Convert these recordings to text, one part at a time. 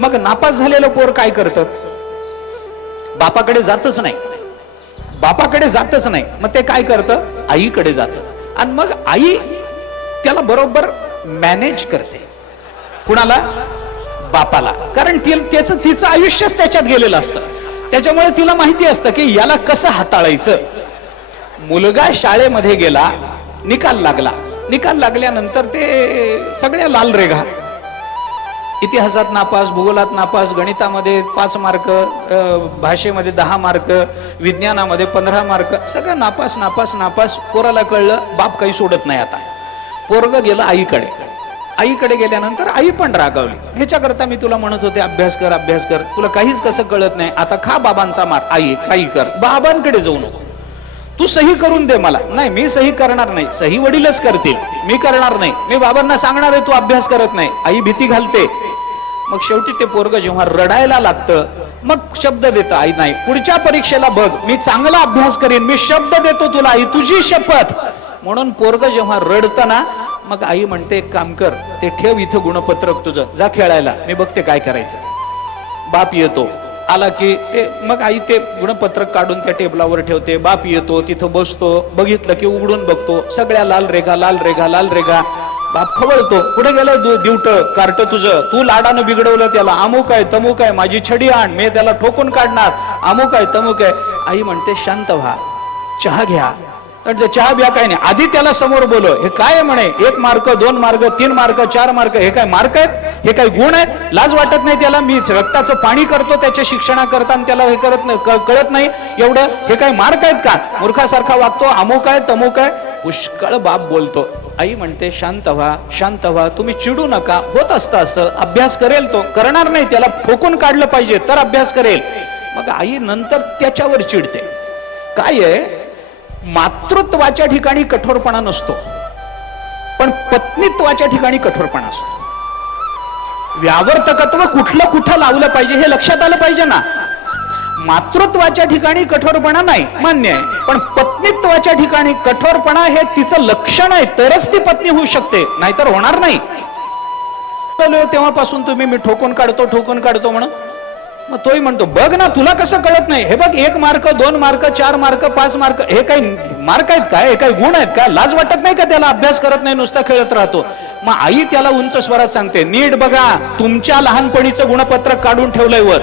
मग नापास झालेलं पोर काय करतं? बापाकडे जातच नाही. बापाकडे जातच नाही. मग ते काय करतं? आईकडे जातं. आणि मग आई त्याला बरोबर मॅनेज करते. कुणाला? बापाला. कारण ती त्याचं तिचं आयुष्यच त्याच्यात गेलेलं असतं. त्याच्यामुळे तिला माहिती असतं की याला कसं हाताळायचं. मुलगा शाळेमध्ये गेला निकाल लागला. निकाल लागल्यानंतर ते सगळ्या लाल रेघा इतिहासात नापास भूगोलात नापास गणितामध्ये पाच मार्क भाषेमध्ये दहा मार्क विज्ञानामध्ये पंधरा मार्क सगळं नापास नापास नापास. पोराला कळलं बाप काही सोडत नाही आता. पोरग गेलं आईकडे. आईकडे गेल्यानंतर आई पण रागावली. ह्याच्याकरता मी तुला म्हणत होते अभ्यास कर अभ्यास कर. तुला काहीच कसं कळत नाही. आता खा बाबांचा मार. आई काही कर. बाबांकडे जाऊ नको. तू सही करून दे मला. नाही मी सही करणार नाही. सही वडीलच करतील. मी करणार नाही. मी बाबांना सांगणार आहे तू अभ्यास करत नाही. आई भीती घालते. मग शेवटी ते पोरग जेव्हा रडायला लागतं मग शब्द देतं आई नाही पुढच्या परीक्षेला बघ मी चांगला अभ्यास करीन मी शब्द देतो तुला आई तुझी शपथ. म्हणून पोरग जेव्हा रडतं ना मग आई म्हणते एक काम कर ते ठेव इथं गुणपत्रक तुझं जा खेळायला मी बघते काय करायचं. बाप येतो आला की ते मग आई ते गुणपत्रक काढून त्या टेबलावर ठेवते बाप येतो तिथं बसतो बघितलं की उघडून बघतो सगळ्या लाल रेगा लाल रेगा लाल रेगा बाप खवळतो. कुठे गेलं दिवट कार्ट तुझं? तू लाडानं बिघडवलं त्याला. अमुक आहे तमुक आहे. माझी छडी आण. मी त्याला ठोकून काढणार. अमुक आहे तमुक आहे. आई म्हणते शांत व्हा. चहा घ्या. पण ते चहा बिया काय नाही. आधी त्याला समोर बोलो हे काय म्हणे? एक मार्क दोन मार्क तीन मार्क चार मार्क हे काय मार्क आहेत? हे काय गुण आहेत? लाज वाटत नाही त्याला? मी रक्ताचं पाणी करतो त्याच्या शिक्षणाकरता आणि त्याला हे करत नाही कळत नाही एवढं? हे काय मार्क आहेत का? मूर्खासारखा वागतो. अमुक आहे तमुक आहे. पुष्कळ बाप बोलतो. आई म्हणते शांत व्हा शांत व्हा तुम्ही चिडू नका होत असतं असं अभ्यास करेल तो करणार नाही त्याला फोकून काढलं पाहिजे तर अभ्यास करेल. मग आई नंतर त्याच्यावर चिडते. काय आहे? मातृत्वाच्या ठिकाणी कठोरपणा नसतो पण पत्नीत्वाच्या ठिकाणी कठोरपणा असतो. व्यावर्तकत्व कुठलं कुठं लावलं पाहिजे हे लक्षात आलं पाहिजे ना. मातृत्वाच्या ठिकाणी कठोरपणा नाही मान्य आहे. पण पत्नीत्वाच्या ठिकाणी कठोरपणा हे तिचं लक्षण आहे तरच ती पत्नी होऊ शकते नाहीतर होणार नाही. तेव्हापासून तुम्ही मी ठोकून काढतो ठोकून काढतो म्हणून? मग तोही म्हणतो बघ ना तुला कसं कळत नाही? हे बघ एक मार्क दोन मार्क चार मार्क पाच मार्क हे काही मार्क आहेत काय हे काही गुण आहेत का? लाज वाटत नाही का त्याला? अभ्यास करत नाही नुसता खेळत राहतो. मग आई त्याला उंच स्वरात सांगते नीट बघा तुमच्या लहानपणीचं गुणपत्रक काढून ठेवलंय वर.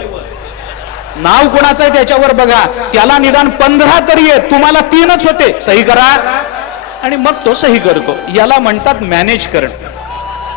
नाव कोणाचं आहे त्याच्यावर बघा. त्याला निदान पंधरा तरी आहे तुम्हाला तीनच होते. सही करा. आणि मग तो सही करतो. याला म्हणतात मॅनेज करणं.